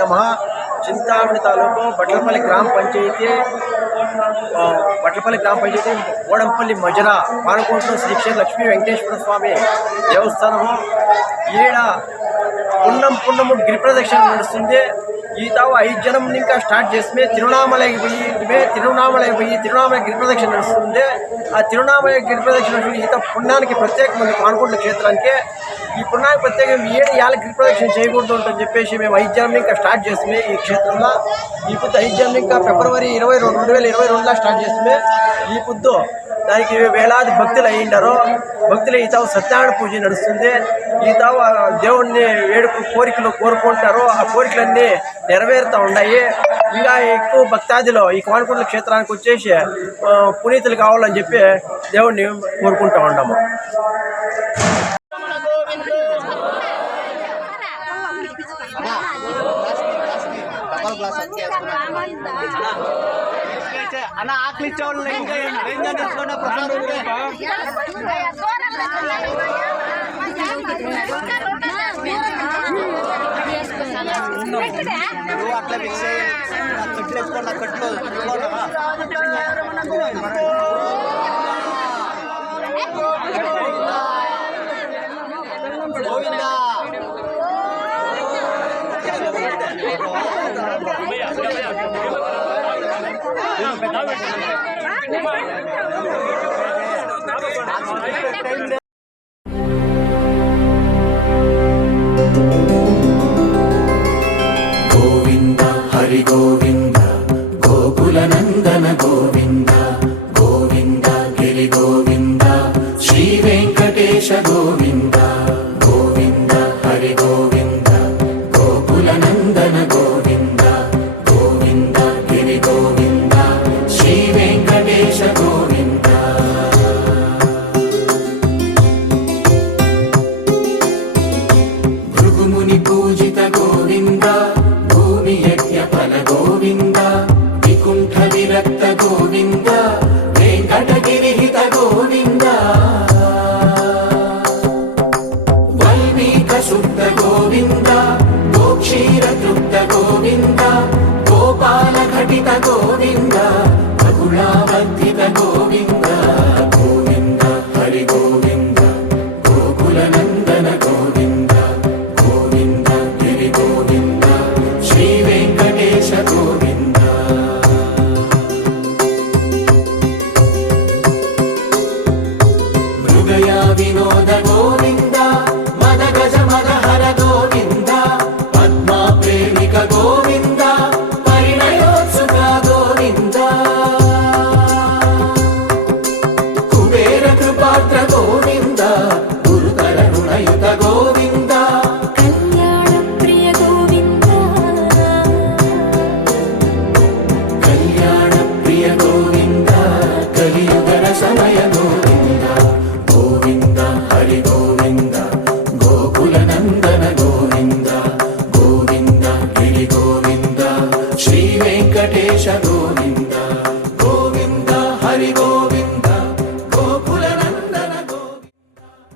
ನಮಃ. ಚಿಂತಾಮಣಿ ತಾಲೂಕು ಬಟ್ಲಪಲ್ಲಿ ಗ್ರಾಮ ಪಂಚಾಯಿತಿ ఓడంపల్లి మజర పానకోట శ్రీ క్షేత్ర లక్ష్మీ వెంకటేశ్వర స్వామి దేవస్థానము. ఈడ పున్నము గిరి ప్రదక్షిణ నడుస్తుంది. ఈ తావు 5 జనం ఇంకా స్టార్ట్ చేస్తే తిరువణామలై పోయి తిరువణామలై గిరి ప్రదక్షిణ నడుస్తుంది. ఆ తిరువణామలై గిరి ప్రదక్షిణ ఈత పుణ్యానికి ప్రత్యేకమంది పానకోట్ల క్షేత్రానికి. ఈ పుణ్యానికి ప్రత్యేకం 7 ఏళ్ళ గిరి ప్రదక్షిణ చేయకూడదు అని చెప్పేసి మేము 5 జనం ఇంకా స్టార్ట్ చేస్తే ఈ క్షేత్రంలో. ఈ పొద్దు 5 జనం ఇంకా ఫిబ్రవరి 22, 2022 స్టార్ట్ చేస్తే ఈ పొద్దు దానికి వేలాది భక్తులు అయ్యిండారు. భక్తులు ఈ తావు సత్యనారాయణ పూజ నడుస్తుంది. ఈ తావు దేవుణ్ణి కోరికలు కోరుకుంటారు. ఆ కోరికలన్నీ నెరవేరుతూ ఉన్నాయి. ఇంకా ఎక్కువ భక్తాదిలో ఈ కోనకుంట్ల క్షేత్రానికి వచ్చేసి పునీతులు కావాలని చెప్పి దేవుణ్ణి కోరుకుంటూ ఉంటాము. అన్న ఆకలి ఇచ్చేవాళ్ళు అట్లా మిక్స్ కట్లు ఎత్తుకోండి. కట్లు గోవిందా గోవింద హరి గోవింద గోకుల నందన గోవింద గోవింద గిరి గోవింద శ్రీ వెంకటేశ గోవింద గోవింద హరి గోవింద గోకుల నందన గోవింద గోవింద గిరి గోవింద శ్రీ వెంకటేశ గోవింద. భృగుముని పూజిత గోవింద భూమి యజ్ఞ ఫల గోవింద వికుంఠ విరక్త గోవింద వెంకటగిరిహిత గోవింద వల్మీక శుద్ధ గోవింద గోక్షీర తృప్త గోవింద గోపాల ఘటిత గోవింద బహుళావర్ధిత గోవింద గోవింద హరి గోవింద గోకుల నందన గోవింద గోవింద గిరి గోవింద శ్రీ వెంకటేశ గోవింద. మృగయా వినోద గోవింద మద గజ మదహర గోవింద పద్మా ప్రేమిక గోవింద పరిణయోత్సుక గోవింద కుబేర కృపాత్ర గోవింద గురుతర రుణయుత గోవింద కళ్యాణ ప్రియ గోవింద కళ్యాణ ప్రియ గోవింద కలియుగర సమయ గోవింద గోవింద హరి గోవింద గోకుల నందన గోవింద గోవింద గిరి గోవింద శ్రీ వెంకటేశ గోవింద గోవింద హరి గోవింద